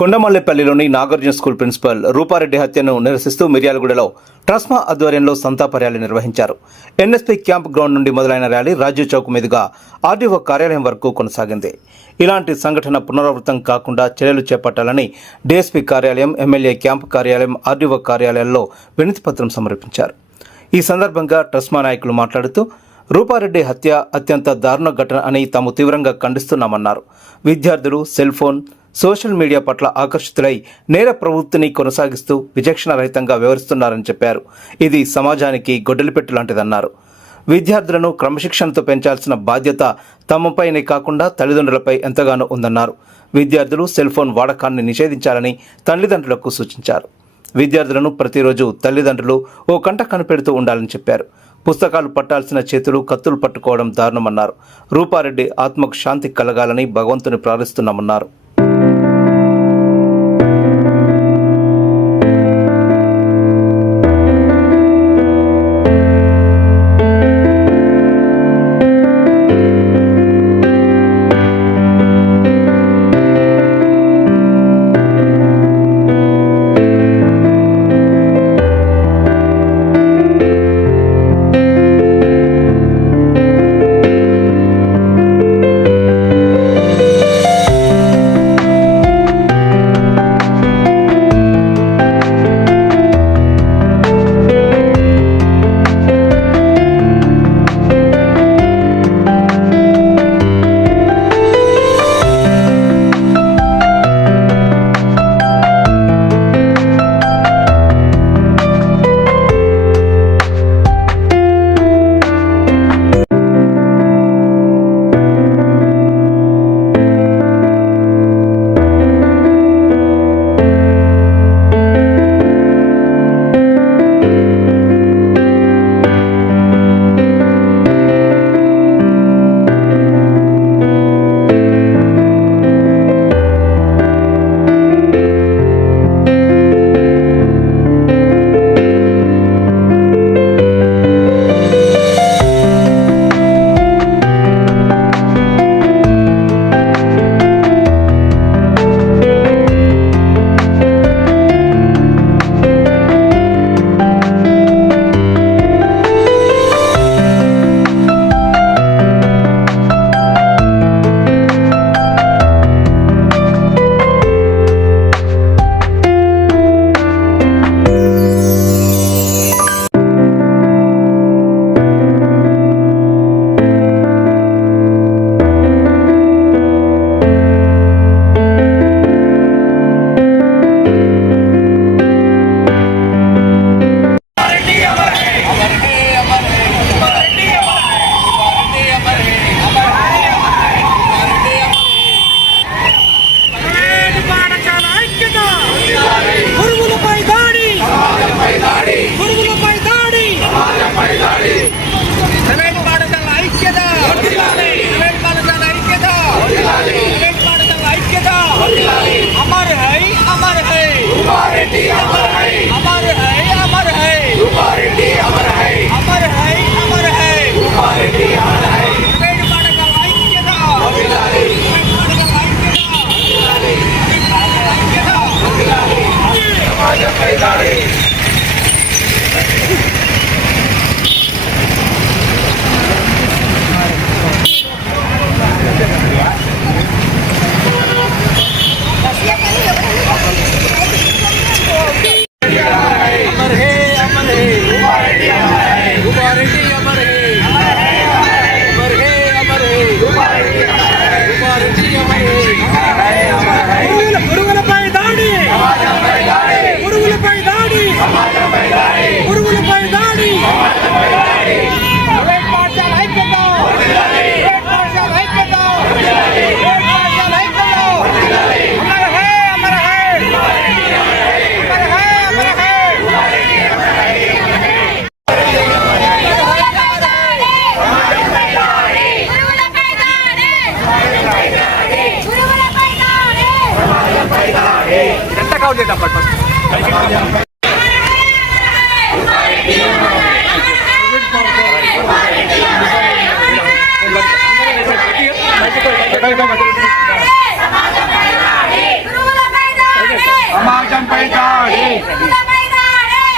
కొండమల్లేపల్లిలోని Nagarjuna school principal Rupa Reddy హత్యను నిరసిస్తూ మిర్యాలగూడలో ట్రస్మా ఆధ్వర్యంలో సంతాప ర్యాలీ నిర్వహించారు. ఎన్ఎస్పీ క్యాంప్ గ్రౌండ్ నుండి మొదలైన ర్యాలీ రాజీవ్ చౌక్ మీదుగా ఆర్డీఓ కార్యాలయం వరకు కొనసాగింది. ఇలాంటి సంఘటన పునరావృతం కాకుండా చర్యలు చేపట్టాలని డీఎస్పీ కార్యాలయం, ఎమ్మెల్యే క్యాంప్ కార్యాలయం, ఆర్డీఓ కార్యాలయాల్లో వినతిపత్రం సమర్పించారు. ఈ సందర్భంగా ట్రస్మా నాయకులు మాట్లాడుతూ రూపారెడ్డి హత్య అత్యంత దారుణ ఘటన అని తాము తీవ్రంగా ఖండిస్తున్నామన్నారు. విద్యార్థులు సెల్ ఫోన్, సోషల్ మీడియా పట్ల ఆకర్షితులై నేర ప్రవృత్తిని కొనసాగిస్తూ విచక్షణ రహితంగా వ్యవహరిస్తున్నారని చెప్పారు. ఇది సమాజానికి గొడ్డలిపెట్టు లాంటిదన్నారు. విద్యార్థులను క్రమశిక్షణతో పెంచాల్సిన బాధ్యత తమపైనే కాకుండా తల్లిదండ్రులపై ఎంతగానో ఉందన్నారు. విద్యార్థులు సెల్ ఫోన్ వాడకాన్ని నిషేధించాలని తల్లిదండ్రులకు సూచించారు. విద్యార్థులను ప్రతిరోజు తల్లిదండ్రులు ఓ కంట కనిపెడుతూ ఉండాలని చెప్పారు. పుస్తకాలు పట్టాల్సిన చేతులు కత్తులు పట్టుకోవడం దారుణమన్నారు. రూపారెడ్డి ఆత్మకు శాంతి కలగాలని భగవంతుని ప్రార్థిస్తున్నామన్నారు.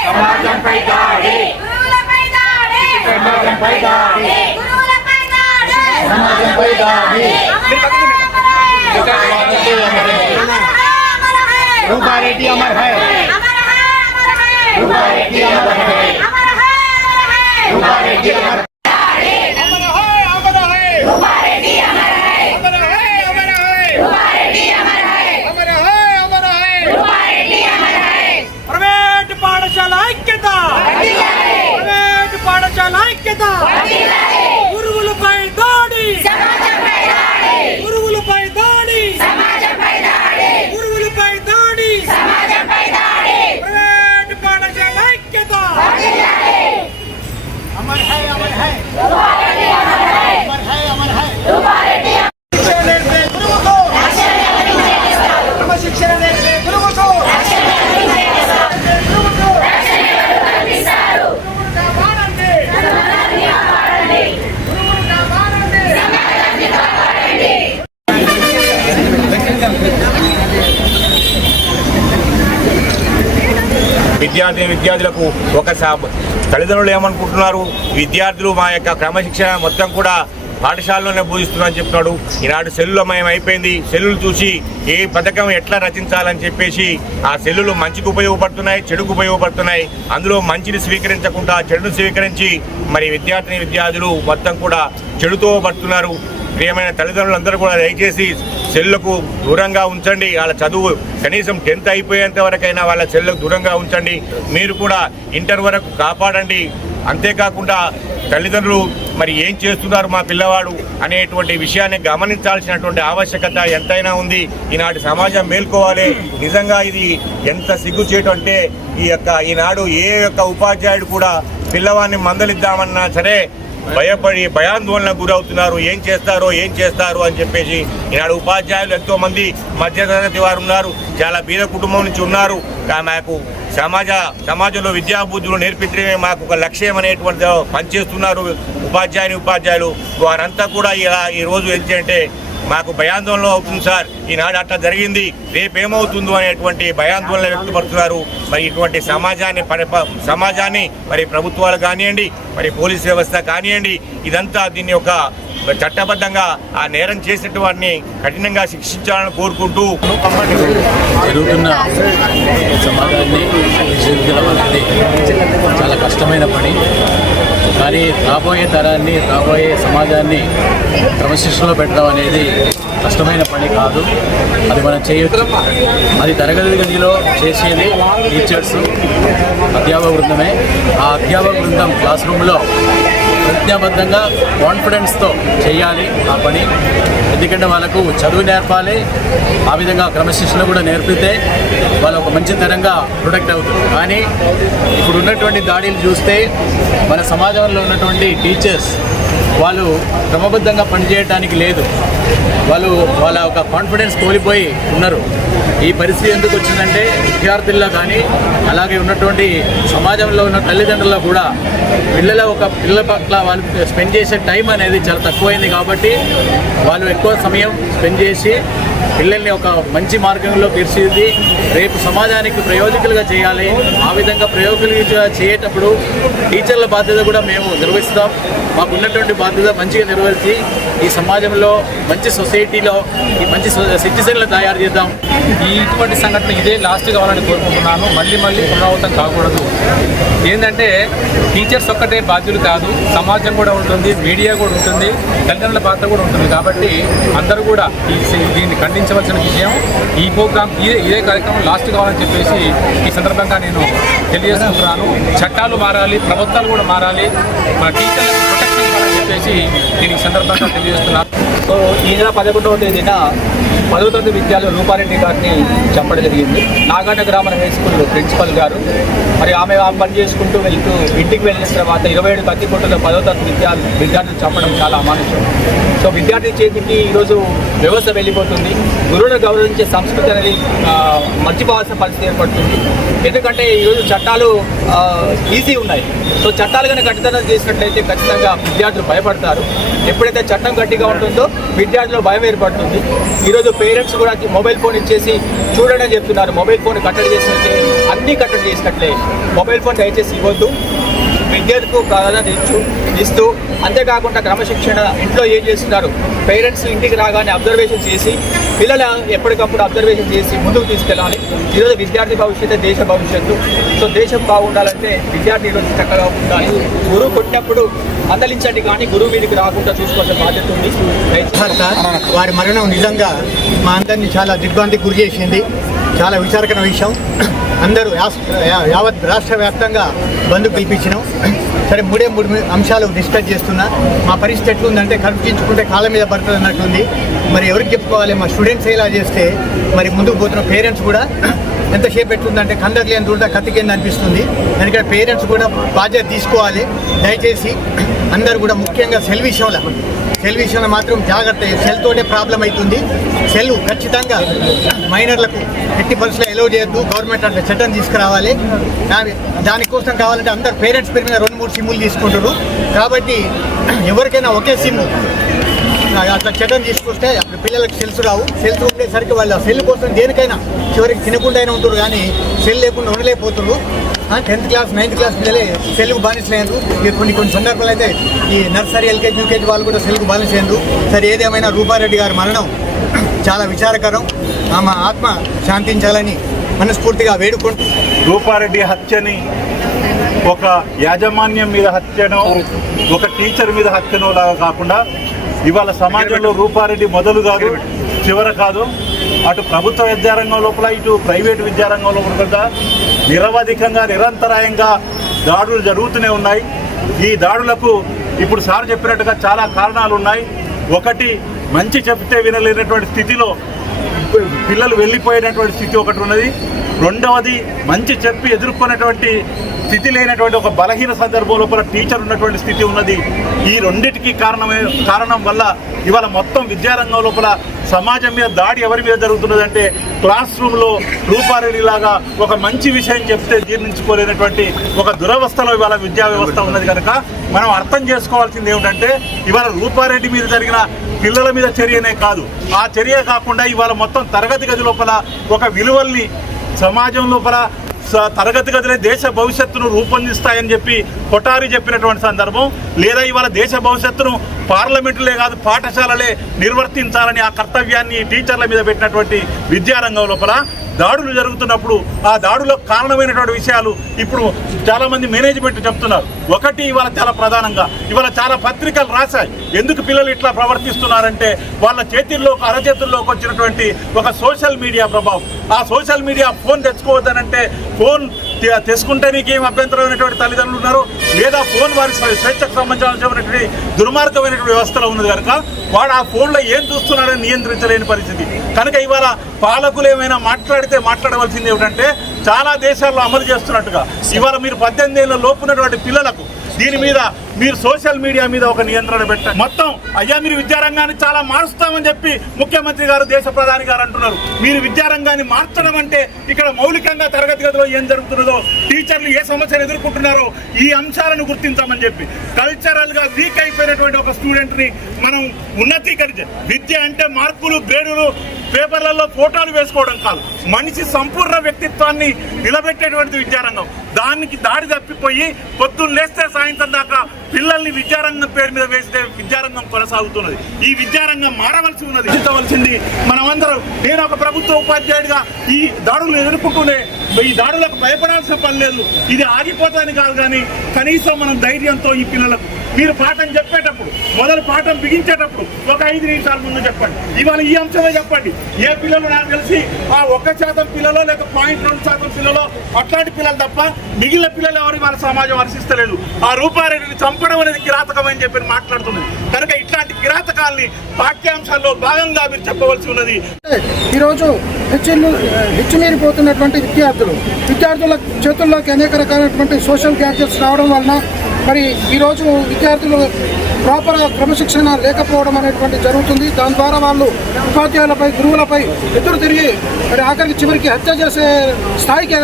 సమాజంపై దాడి గురువులపై దాడి సమాజంపై దాడి గురువులపై దాడి సమాజంపై దాడి रूपारेड्डी अमर है रूपारेड्डी अमर है रूपारेड्डी अमर ప్రైవేట్ పాఠశాల ఐక్యత ప్రైవేట్ పాఠశాల ఐక్యత గురువులపై దాడి గురువులపై దాడి గురువులపై దాడి ప్రైవేట్ పాఠశాల ఐక్యత अमर है अमर है अमर है अमर है शिक्षण देते गुरुओं को शिक्षण देते गुरुओं को విద్యార్థులకు ఒక తల్లిదండ్రులు ఏమనుకుంటున్నారు, విద్యార్థులు మా యొక్క క్రమశిక్షణ మొత్తం కూడా పాఠశాలలోనే బోధిస్తున్నారని చెప్తున్నాడు. ఈనాడు సెల్లులమయం అయిపోయింది. సెల్లులు చూసి ఏ పథకం ఎట్లా రచించాలని చెప్పేసి ఆ సెల్లులు మంచికి ఉపయోగపడుతున్నాయి, చెడుకు ఉపయోగపడుతున్నాయి. అందులో మంచిని స్వీకరించకుండా చెడును స్వీకరించి మరి విద్యార్థులు మొత్తం కూడా చెడుతో పడుతున్నారు. ప్రియమైన తల్లిదండ్రులందరూ కూడా దయచేసి సెల్లుకు దూరంగా ఉంచండి. వాళ్ళ చదువు కనీసం 10th అయిపోయేంత వరకైనా వాళ్ళ సెల్లుకు దూరంగా ఉంచండి. మీరు కూడా ఇంటర్ వరకు కాపాడండి. అంతేకాకుండా తల్లిదండ్రులు మరి ఏం చేస్తున్నారు మా పిల్లవాడు అనేటువంటి విషయాన్ని గమనించాల్సినటువంటి ఆవశ్యకత ఎంతైనా ఉంది. ఈనాటి సమాజం మేల్కోవాలి. నిజంగా ఇది ఎంత సిగ్గుచేటు అంటే ఈనాడు ఏ యొక్క ఉపాధ్యాయుడు కూడా పిల్లవాడిని మందలిద్దామన్నా సరే భయపడి భయాందోళనకు గురవుతున్నారు. ఏం చేస్తారు అని చెప్పేసి ఈనాడు ఉపాధ్యాయులు ఎంతోమంది మధ్యతరగతి వారు ఉన్నారు, చాలా బీద కుటుంబం నుంచి ఉన్నారు. మాకు సమాజంలో విద్యాబుద్ధులు నేర్పించడమే మాకు ఒక లక్ష్యం అనేటువంటి పనిచేస్తున్నారు ఉపాధ్యాయులు. వారంతా కూడా ఇలా ఈరోజు ఏంటంటే మాకు భయాందోళన అవుతుంది సార్, ఈనాడు అట్లా జరిగింది, రేపేమవుతుందో అనేటువంటి భయాందోళన వ్యక్తపడుతున్నారు. మరి ఇటువంటి సమాజాన్ని మరి ప్రభుత్వాలు కానివ్వండి, మరి పోలీస్ వ్యవస్థ కానివ్వండి, ఇదంతా దీన్ని ఒక చట్టబద్ధంగా ఆ నేరం చేసినట్టు వారిని కఠినంగా శిక్షించాలని కోరుకుంటూ జరుగుతున్న సమాజాన్ని తీర్చిదిద్దడం చాలా కష్టమైన పని. కానీ రాబోయే తరాన్ని, రాబోయే సమాజాన్ని క్రమశిక్షణలో పెట్టడం అనేది కష్టమైన పని కాదు. అది మనం చేయొచ్చు. అది తరగతి గదిలో చేసేది టీచర్స్, అధ్యాపక బృందమే. ఆ అధ్యాపక బృందం క్లాస్ రూమ్లో ప్రజ్ఞాబద్ధంగా కాన్ఫిడెన్స్తో చేయాలి ఆ పని. ఎందుకంటే వాళ్ళకు చదువు నేర్పాలి, ఆ విధంగా క్రమశిక్షణ కూడా నేర్పితే వాళ్ళు ఒక మంచి తరంగా ప్రొటెక్ట్ అవుతుంది. కానీ ఇప్పుడు ఉన్నటువంటి దాడులు చూస్తే మన సమాజంలో ఉన్నటువంటి టీచర్స్ వాళ్ళు క్రమబద్ధంగా పనిచేయడానికి లేదు. వాళ్ళ ఒక కాన్ఫిడెన్స్ కోల్పోయి ఉన్నారు. ఈ పరిస్థితి ఎందుకు వచ్చిందంటే విద్యార్థుల్లో కానీ అలాగే ఉన్నటువంటి సమాజంలో ఉన్న తల్లిదండ్రుల్లో కూడా పిల్లల పట్ల వాళ్ళు స్పెండ్ చేసే టైం అనేది చాలా తక్కువైంది. కాబట్టి వాళ్ళు ఎక్కువ సమయం స్పెండ్ చేసి పిల్లల్ని ఒక మంచి మార్గంలో తీర్చిదిద్ది రేపు సమాజానికి ప్రయోజకులుగా చేయాలి. ఆ విధంగా ప్రయోజకులుగా చేయేటప్పుడు టీచర్ల బాధ్యత కూడా మేము నిర్వహిస్తాం. మాకు ఉన్నటువంటి బాధ్యత మంచిగా నిర్వహించి ఈ సమాజంలో మంచి సొసైటీలో ఈ మంచి సిటిజన్లు తయారు చేద్దాం. ఇటువంటి సంఘటన ఇదే లాస్ట్ కావాలని కోరుకుంటున్నాను. మళ్ళీ పునరావృతం కాకూడదు. ఏంటంటే టీచర్స్ ఒక్కటే బాధ్యులు కాదు, సమాజం కూడా ఉంటుంది, మీడియా కూడా ఉంటుంది, తల్లిదండ్రుల పాత్ర కూడా ఉంటుంది. కాబట్టి అందరూ కూడా దీన్ని ఖండించవలసిన విషయం. ఈ ప్రోగ్రామ్ ఇదే కార్యక్రమం లాస్ట్ కావాలని చెప్పేసి ఈ సందర్భంగా నేను తెలియజేస్తున్నాను. చట్టాలు మారాలి, ప్రభుత్వాలు కూడా మారాలి, మన టీచర్లకు ప్రొటెక్షన్ ఇవ్వాలని చెప్పేసి నేను ఈ సందర్భంగా తెలియజేస్తున్నాను. సో ఈ నెల 11వ తేదీన 10వ తరగతి విద్యార్థులు రూపారెడ్డి గారిని చంపడం జరిగింది. Nagarjuna grammar high school principal గారు. మరి ఆమె పని చేసుకుంటూ వెళ్తూ ఇంటికి వెళ్ళిన తర్వాత 27 కత్తికొట్టులో 10వ తరగతి విద్యార్థులు చంపడం చాలా అమానుషం. సో విద్యార్థి చేతికి ఈరోజు వ్యవస్థ వెళ్ళిపోతుంది. గురువులను గౌరవించే సంస్కృతి అనేది మర్చిపోవాల్సిన పరిస్థితి ఏర్పడుతుంది. ఎందుకంటే ఈరోజు చట్టాలు ఈజీ ఉన్నాయి. సో చట్టాలు కనుక కఠినంగా చేసినట్లయితే ఖచ్చితంగా విద్యార్థులు భయపడతారు. ఎప్పుడైతే చట్టం గట్టిగా ఉంటుందో విద్యార్థుల్లో భయం ఏర్పడుతుంది. ఈరోజు పేరెంట్స్ కూడా మొబైల్ ఫోన్ ఇచ్చేసి చూడండి అని చెప్తున్నారు. మొబైల్ ఫోన్ కట్టడి చేసినట్టే, అన్నీ కట్టడి చేసినట్లే. మొబైల్ ఫోన్ దయచేసి ఇవ్వద్దు. విద్యకు ప్రాధాన్యత ఇస్తూ అంతేకాకుండా క్రమశిక్షణ ఇంట్లో ఏం చేస్తున్నారు, పేరెంట్స్ ఇంటికి రాగానే అబ్జర్వేషన్ చేసి పిల్లలు ఎప్పటికప్పుడు అబ్జర్వేషన్ చేసి ముందుకు తీసుకెళ్ళాలి. ఈరోజు విద్యార్థి భవిష్యత్తు దేశ భవిష్యత్తు. సో దేశం బాగుండాలంటే విద్యార్థి ఈరోజు చక్కగా ఉండాలి. గురువు కొట్టినప్పుడు మందలించండి, కానీ గురువు మీదకి రాకుండా చూసుకోవాల్సిన బాధ్యత ఉంది. వారి మరణం నిజంగా మా అందరినీ చాలా దిగ్భ్రాంతికి గురి చేసింది. చాలా విచారకరమైన విషయం. అందరూ యావత్ రాష్ట్ర వ్యాప్తంగా బంద్ పిలిపించినాం. సరే, మూడు అంశాలు డిస్కస్ చేస్తున్నా. మా పరిస్థితి ఎట్లుందంటే కనిపించుకుంటే కాళ్ళ మీద పడుతుంది అన్నట్టుంది. మరి ఎవరికి చెప్పుకోవాలి? మా స్టూడెంట్స్ ఇలా చేస్తే మరి ముందుకు పోతున్న పేరెంట్స్ కూడా ఎంతసేపు ఎట్లుందంటే కందకి లేని దూరదా కత్తికేంది అనిపిస్తుంది. ఎందుకంటే పేరెంట్స్ కూడా బాధ్యత తీసుకోవాలి. దయచేసి అందరూ కూడా ముఖ్యంగా సెల్ విషయంలో మాత్రం జాగ్రత్త. సెల్తోనే ప్రాబ్లం అవుతుంది. సెల్ ఖచ్చితంగా మైనర్లకు ఎట్టి పరిస్థితుల్లో ఎలవ్ చేయొద్దు. గవర్నమెంట్ అట్లా చట్టం తీసుకురావాలి. దానికోసం కావాలంటే అందరు పేరెంట్స్ పేరు మీద 2-3 సిమ్ములు తీసుకుంటారు. కాబట్టి ఎవరికైనా ఒకే సిమ్ అట్లా చట్టం తీసుకొస్తే అప్పుడు పిల్లలకు సెల్స్ రావు. సెల్స్ ఉండేసరికి వాళ్ళ సెల్ కోసం దేనికైనా చివరికి తినకుండా అయినా ఉంటారు, కానీ సెల్ లేకుండా ఉండలేకపోతున్నారు. 10th క్లాస్ 9th క్లాస్ పిల్లలే సెల్కు బానిసలేదు. కొన్ని సందర్భాలు అయితే ఈ నర్సరీ ఎల్కేజీ యూకేజీ వాళ్ళు కూడా సెల్కు బానిసలేదు. సరే, ఏదేమైనా రూపారెడ్డి గారి మరణం చాలా విచారకరం. ఆమె ఆత్మ శాంతించాలని మనస్ఫూర్తిగా వేడుకుంటూ, రూపారెడ్డి హత్యని ఒక యాజమాన్యం మీద హత్యనో, ఒక టీచర్ మీద హత్యనో లాగా కాకుండా ఇవాళ సమాజంలో రూపారెడ్డి మొదలు కాదు, చివర కాదు. అటు ప్రభుత్వ విద్యారంగం లోపల, ఇటు ప్రైవేటు విద్యారంగం లోపల కూడా నిరవధికంగా నిరంతరాయంగా దాడులు జరుగుతూనే ఉన్నాయి. ఈ దాడులకు ఇప్పుడు సార్ చెప్పినట్టుగా చాలా కారణాలు ఉన్నాయి. ఒకటి, మంచి చెప్తే వినలేనటువంటి స్థితిలో పిల్లలు వెళ్ళిపోయినటువంటి స్థితి ఒకటి ఉన్నది. రెండవది, మంచి చెప్పి ఎదుర్కొనేటువంటి స్థితి లేనటువంటి ఒక బలహీన సందర్భం లోపల టీచర్ ఉన్నటువంటి స్థితి ఉన్నది. ఈ రెండింటికి కారణం వల్ల ఇవాళ మొత్తం విద్యారంగం లోపల సమాజం మీద దాడి ఎవరి మీద జరుగుతున్నదంటే, క్లాస్ రూమ్లో రూపారెడ్డి లాగా ఒక మంచి విషయం చెప్తే జీర్ణించుకోలేనటువంటి ఒక దురవస్థలో ఇవాళ విద్యా వ్యవస్థ ఉన్నది. కనుక మనం అర్థం చేసుకోవాల్సింది ఏమిటంటే, ఇవాళ రూపారెడ్డి మీద జరిగిన పిల్లల మీద చర్యనే కాదు, ఆ చర్య కాకుండా ఇవాళ మొత్తం తరగతి గది లోపల ఒక విలువల్ని సమాజం లోపల తరగతి గదిలే దేశ భవిష్యత్తును రూపొందిస్తాయని చెప్పి కొటారి చెప్పినటువంటి సందర్భం, లేదా ఇవాళ దేశ భవిష్యత్తును పార్లమెంటులే కాదు పాఠశాలలే నిర్వర్తించాలని ఆ కర్తవ్యాన్ని టీచర్ల మీద పెట్టినటువంటి విద్యారంగం లోపల దాడులు జరుగుతున్నప్పుడు ఆ దాడులకు కారణమైనటువంటి విషయాలు ఇప్పుడు చాలామంది మేనేజ్మెంట్ చెప్తున్నారు. ఒకటి, ఇవాళ చాలా ప్రధానంగా ఇవాళ చాలా పత్రికలు రాశాయి. ఎందుకు పిల్లలు ఇట్లా ప్రవర్తిస్తున్నారంటే, వాళ్ళ అరచేతుల్లోకి వచ్చినటువంటి ఒక సోషల్ మీడియా ప్రభావం. ఆ సోషల్ మీడియా ఫోన్ తెచ్చుకోవద్దనంటే ఫోన్ తెచ్చుకుంటే నీకేం అభ్యంతరమైనటువంటి తల్లిదండ్రులు ఉన్నారు, లేదా ఫోన్ వారి స్వేచ్ఛకు సంబంధించినటువంటి దుర్మార్గమైనటువంటి వ్యవస్థలో ఉన్నది కనుక వాడు ఆ ఫోన్లో ఏం చూస్తున్నారని నియంత్రించలేని పరిస్థితి. కనుక ఇవాళ పాలకులు ఏమైనా మాట్లాడవలసింది ఏమిటంటే, చాలా దేశాల్లో అమలు చేస్తున్నట్టుగా ఇవాళ మీరు 18 ఏళ్ళ లోపు ఉన్నటువంటి పిల్లలకు దీని మీద మీరు సోషల్ మీడియా మీద ఒక నియంత్రణ పెట్టండి. మొత్తం అయ్యా మీరు విద్యారంగాన్ని చాలా మారుస్తామని చెప్పి ముఖ్యమంత్రి గారు, దేశ ప్రధాని గారు అంటున్నారు. మీరు విద్యారంగాన్ని మార్చడం అంటే ఇక్కడ మౌలికంగా తరగతి గదిలో ఏం జరుగుతున్నదో, టీచర్లు ఏ సమస్యలు ఎదుర్కొంటున్నారో ఈ అంశాలను గుర్తించామని చెప్పి కల్చరల్ గా వీక్ అయిపోయినటువంటి ఒక స్టూడెంట్ ని మనం ఉన్నతీకరించే విద్య అంటే మార్కులు, గ్రేడులు, పేపర్లలో ఫోటోలు వేసుకోవడం కాదు, మనిషి సంపూర్ణ వ్యక్తిత్వాన్ని నిలబెట్టేటువంటి విద్యారంగం. దానికి దాడి తప్పిపోయి పొద్దున్న లేస్తే సాయంత్రం దాకా పిల్లల్ని విద్యారంగం పేరు మీద వేస్తే విద్యారంగం కొనసాగుతున్నది. ఈ విద్యారంగం మారవలసింది మనమందరం. నేను ఒక ప్రభుత్వ ఉపాధ్యాయుడిగా ఈ దాడులు ఎదుర్కొంటూనే ఈ దాడులకు భయపడాల్సిన పని లేదు. ఇది ఆగిపోతాని కాదు, కానీ కనీసం మనం ధైర్యంతో ఈ పిల్లలకు మీరు పాఠం చెప్పేటప్పుడు, మొదలు పాఠం బిగించేటప్పుడు ఒక 5 నిమిషాల ముందు చెప్పండి. ఇవాళ ఈ అంశమే చెప్పండి. ఏ పిల్లలు నాకు తెలిసి ఆ 1% పిల్లలో లేక 0.2% పిల్లలో అట్లాంటి పిల్లలు తప్ప మిగిలిన పిల్లలు ఎవరు వాళ్ళ సమాజం హర్షిస్తలేదు. ఆ రూపారెడ్డిని చంపడం అనేది కిరాతకమని చెప్పి మాట్లాడుతుంది. కనుక ఇట్లాంటి కిరాతకాల్ని పాఠ్యాంశాల్లో భాగంగా మీరు చెప్పవలసి ఉన్నది. ఈరోజు హెచ్చుమీరిపోతున్నటువంటి విద్యార్థుల చేతుల్లోకి అనేక రకాలైనటువంటి సోషల్ గ్యాడ్జెట్స్ రావడం వలన మరి ఈరోజు విద్యార్థులు ప్రాపర్గా క్రమశిక్షణ లేకపోవడం అనేటువంటి జరుగుతుంది. దాని ద్వారా వాళ్ళు ఉపాధ్యాయులపై గురువులపై ఎదురు తిరిగి మరి ఆఖరికి చివరికి హత్య చేసే స్థాయికి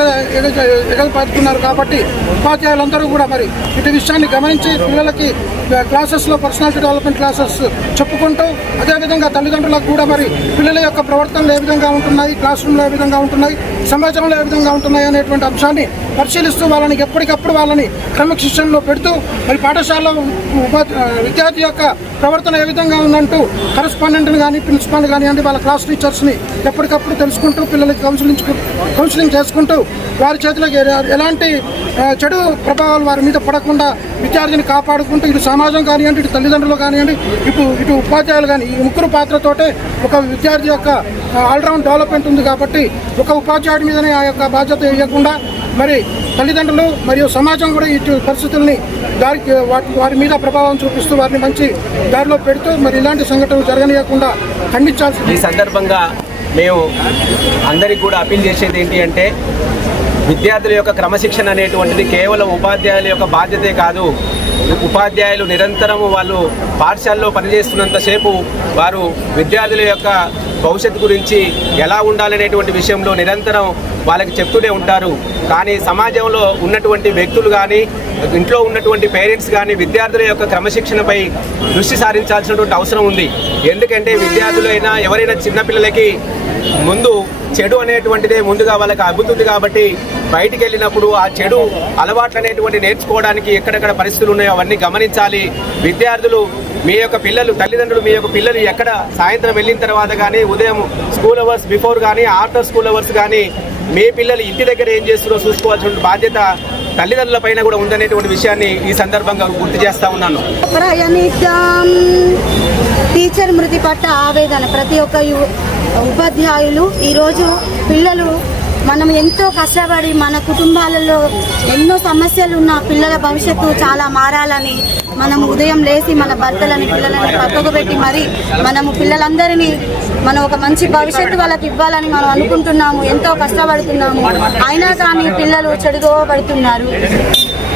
ఎగపడుతున్నారు. కాబట్టి ఉపాధ్యాయులందరూ కూడా మరి ఇటు విషయాన్ని గమనించి పిల్లలకి క్లాసెస్లో పర్సనాలిటీ డెవలప్మెంట్ క్లాసెస్ చెప్పుకుంటూ అదేవిధంగా తల్లిదండ్రులకు కూడా మరి పిల్లల యొక్క ప్రవర్తనలు ఏ విధంగా ఉంటున్నాయి, క్లాస్ రూమ్లో ఏ విధంగా ఉంటున్నాయి, సమాజంలో ఏ విధంగా ఉంటున్నాయి అనేటువంటి అంశాన్ని పరిశీలిస్తూ వాళ్ళని ఎప్పటికప్పుడు వాళ్ళని క్రమశిక్షణలో పెడుతూ మరి పాఠశాలలో విద్యార్థి యొక్క ప్రవర్తన ఏ విధంగా ఉందంటూ కరెస్పాండెంట్ని కానీ ప్రిన్సిపాల్ కానివ్వండి వాళ్ళ క్లాస్ టీచర్స్ని ఎప్పటికప్పుడు తెలుసుకుంటూ పిల్లలకి కౌన్సిలింగ్ చేసుకుంటూ వారి చేతిలోకి ఎలాంటి చెడు ప్రభావాలు వారి మీద పడకుండా విద్యార్థిని కాపాడుకుంటూ ఇటు సమాజం కానివ్వండి, ఇటు తల్లిదండ్రులు కానివ్వండి, ఇటు ఉపాధ్యాయులు కానీ ఈ ముగ్గురు పాత్రతోటే ఒక విద్యార్థి యొక్క ఆల్రౌండ్ డెవలప్మెంట్ ఉంది. కాబట్టి ఒక ఉపాధ్యాయుడి మీదనే ఆ యొక్క బాధ్యత వేయకుండా మరి తల్లిదండ్రులు మరియు సమాజం కూడా ఇటు పరిస్థితుల్ని వారి మీద ప్రభావం చూపిస్తూ వారిని మంచి దారిలో పెడుతూ మరి ఇలాంటి సంఘటనలు జరగనీయకుండా ఖండించాల్సింది. ఈ సందర్భంగా మేము అందరికీ కూడా అప్పీల్ చేసేది ఏంటి అంటే విద్యార్థుల యొక్క క్రమశిక్షణ అనేటువంటిది కేవలం ఉపాధ్యాయుల యొక్క బాధ్యతే కాదు. ఉపాధ్యాయులు నిరంతరము వాళ్ళు పాఠశాలలో పనిచేస్తున్నంతసేపు వారు విద్యార్థుల యొక్క భవిష్యత్తు గురించి ఎలా ఉండాలనేటువంటి విషయంలో నిరంతరం వాళ్ళకి చెప్తూనే ఉంటారు. కానీ సమాజంలో ఉన్నటువంటి వ్యక్తులు కానీ ఇంట్లో ఉన్నటువంటి పేరెంట్స్ కానీ విద్యార్థుల యొక్క క్రమశిక్షణపై దృష్టి సారించాల్సినటువంటి అవసరం ఉంది. ఎందుకంటే విద్యార్థులైనా ఎవరైనా చిన్నపిల్లలకి ముందు చెడు అనేటువంటిదే ముందుగా వాళ్ళకి అబ్బుతుంది. కాబట్టి బయటికి వెళ్ళినప్పుడు ఆ చెడు అలవాట్లు అనేటువంటి నేర్చుకోవడానికి ఎక్కడెక్కడ పరిస్థితులు ఉన్నాయో అవన్నీ గమనించాలి. విద్యార్థులు మీ యొక్క పిల్లలు తల్లిదండ్రులు మీ యొక్క పిల్లలు ఎక్కడ సాయంత్రం వెళ్ళిన తర్వాత కానీ ఉదయం స్కూల్ అవర్స్ బిఫోర్ కానీ ఆఫ్టర్ స్కూల్ అవర్స్ కానీ మీ పిల్లలు ఇంటి దగ్గర ఏం చేస్తున్నారో చూసుకోవాల్సిన బాధ్యత తల్లిదండ్రుల పైన కూడా ఉందనేటువంటి విషయాన్ని ఈ సందర్భంగా గుర్తు చేస్తా ఉన్నాను. టీచర్ మృతి పట్ల ఆవేదన ప్రతి ఒక్క ఉపాధ్యాయులు ఈరోజు పిల్లలు మనం ఎంతో కష్టపడి మన కుటుంబాలలో ఎన్నో సమస్యలు ఉన్న పిల్లల భవిష్యత్తు చాలా మారాలని మనం ఉదయం లేచి మన భర్తలని పిల్లలని పక్కకు పెట్టి మరి మనము పిల్లలందరినీ మనం ఒక మంచి భవిష్యత్తు వాళ్ళకి ఇవ్వాలని మనం అనుకుంటున్నాము, ఎంతో కష్టపడుతున్నాము. అయినా కానీ పిల్లలు చెడుగోబడుతున్నారు.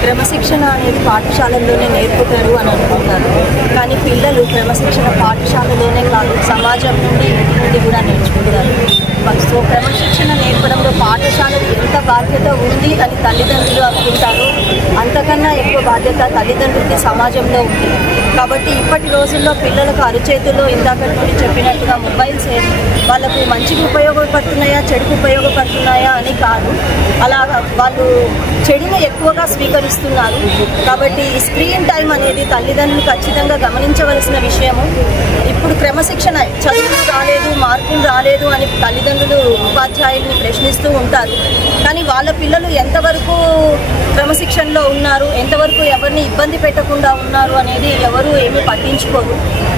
క్రమశిక్షణ అనేది పాఠశాలల్లోనే నేర్పుతారు అని అనుకుంటారు. కానీ పిల్లలు క్రమశిక్షణ పాఠశాలలోనే కాదు సమాజం నుండి ఇంటి నుండి కూడా నేర్చుకుంటారు. సో క్రమశిక్షణ నేర్పడంలో పాఠశాలకు ఎంత బాధ్యత ఉంది అని తల్లిదండ్రులు అనుకుంటారు, అంతకన్నా ఎక్కువ బాధ్యత తల్లిదండ్రులకి సమాజంలో ఉంది. కాబట్టి ఇప్పటి రోజుల్లో పిల్లలకు అరచేతుల్లో ఇందాక నుండి చెప్పినట్టుగా మొబైల్స్ వాళ్ళకు మంచికి ఉపయోగపడుతున్నాయా చెడుకు ఉపయోగపడుతున్నాయా అని కాదు, అలా వాళ్ళు చెడుని ఎక్కువగా స్వీకరిస్తున్నారు. కాబట్టి ఈ స్క్రీన్ టైం అనేది తల్లిదండ్రులు ఖచ్చితంగా గమనించవలసిన విషయము. ఇప్పుడు క్రమశిక్షణ చదువులు రాలేదు మార్కులు రాలేదు అని తల్లిదండ్రులు ఉపాధ్యాయుల్ని ప్రశ్నిస్తూ ఉంటారు. కానీ వాళ్ళ పిల్లలు ఎంతవరకు క్రమశిక్షణలో ఉన్నారు, ఎంతవరకు ఎవరిని ఇబ్బంది పెట్టకుండా ఉన్నారు అనేది ఎవరు ఏమీ పట్టించుకోరు.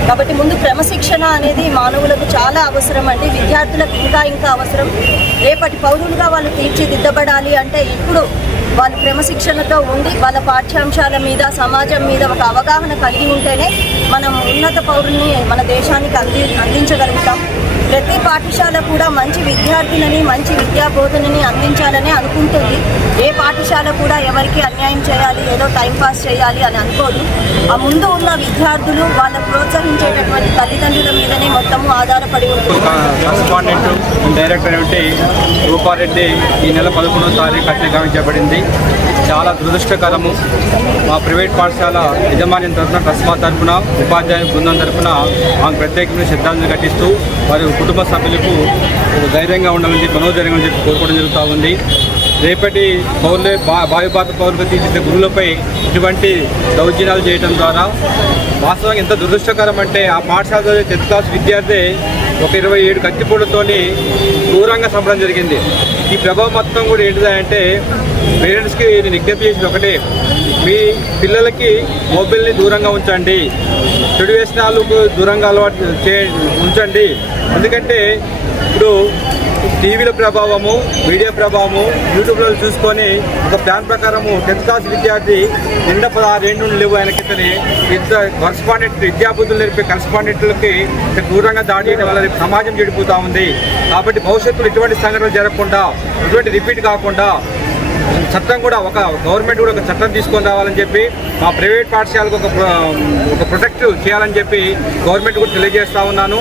కాబట్టి ముందు క్రమశిక్షణ అనేది మానవులకు చాలా అవసరం అండి. విద్యార్థులకు ఇంకా అవసరం. రేపటి పౌరులుగా వాళ్ళు తీర్చిదిద్దబడాలి అంటే ఇప్పుడు వాళ్ళు క్రమశిక్షణతో ఉండి వాళ్ళ పాఠ్యాంశాల మీద సమాజం మీద ఒక అవగాహన కలిగి ఉంటేనే మనం ఉన్నత పౌరుల్ని మన దేశానికి అందించగలుగుతాం. ప్రతి పాఠశాల కూడా మంచి విద్యార్థులని మంచి విద్యా బోధనని అందించాలని అనుకుంటుంది. ఏ పాఠశాల కూడా ఎవరికి అన్యాయం చేయాలి ఏదో టైంపాస్ చేయాలి అని అనుకోదు. ఆ ముందు ఉన్న విద్యార్థులు వాళ్ళని ప్రోత్సహించేటటువంటి తల్లిదండ్రుల మీదనే మొత్తము ఆధారపడి ఉంటుంది. కరెస్పాండెంట్ డైరెక్టర్ అంటే రూపారెడ్డి ఈ నెల 11వ తారీఖు హత్య గావించబడింది. చాలా దురదృష్టకరము. మా ప్రైవేట్ పాఠశాల యజమాన్యం తరఫున ట్రస్మా తరఫున ఉపాధ్యాయ బృందం తరఫున ఆమె ప్రత్యేకమైన శ్రద్ధాంజలి ఘటిస్తూ వారి కుటుంబ సభ్యులకు ధైర్యంగా ఉండాలని చెప్పి మనోధైర్యంగా అని చెప్పి కోరుకోవడం జరుగుతూ ఉంది. రేపటి భావి భారత పౌరులకు తీర్చిదిద్దే గురువులపై ఇటువంటి దౌర్జన్యాలు చేయడం ద్వారా వాస్తవంగా ఎంత దురదృష్టకరం అంటే ఆ పాఠశాల 10th క్లాస్ విద్యార్థి ఒక 27 కత్తిపొడుతోని దూరంగా చంపడం జరిగింది. ఈ ప్రభావం మొత్తం కూడా ఏంటిదంటే పేరెంట్స్కి నేను విజ్ఞప్తి చేసింది ఒకటే, మీ పిల్లలకి మొబైల్ని దూరంగా ఉంచండి, చెడు వ్యసనాలకు దూరంగా అలవాటు ఉంచండి. ఎందుకంటే ఇప్పుడు టీవీల ప్రభావము మీడియా ప్రభావము యూట్యూబ్లో చూసుకొని ఒక ప్లాన్ ప్రకారము 10th క్లాస్ విద్యార్థి నిండా 16 ఏళ్ళు లేవు ఆయనకితని కరస్పాండెంట్ విద్యాబుద్ధులు నేర్పే కరస్పాండెంట్లకి దూరంగా దాడి చేయడం వల్ల రేపు సమాజం చెడిపోతూ ఉంది. కాబట్టి భవిష్యత్తులో ఇటువంటి సంఘటనలు జరగకుండా ఇటువంటి రిపీట్ కాకుండా చట్టం కూడా గవర్నమెంట్ కూడా ఒక చట్టం తీసుకొని రావాలని చెప్పి మా ప్రైవేట్ పాఠశాలకు ఒక ప్రొటెక్ట్ చేయాలని చెప్పి గవర్నమెంట్ కూడా తెలియజేస్తా ఉన్నాను.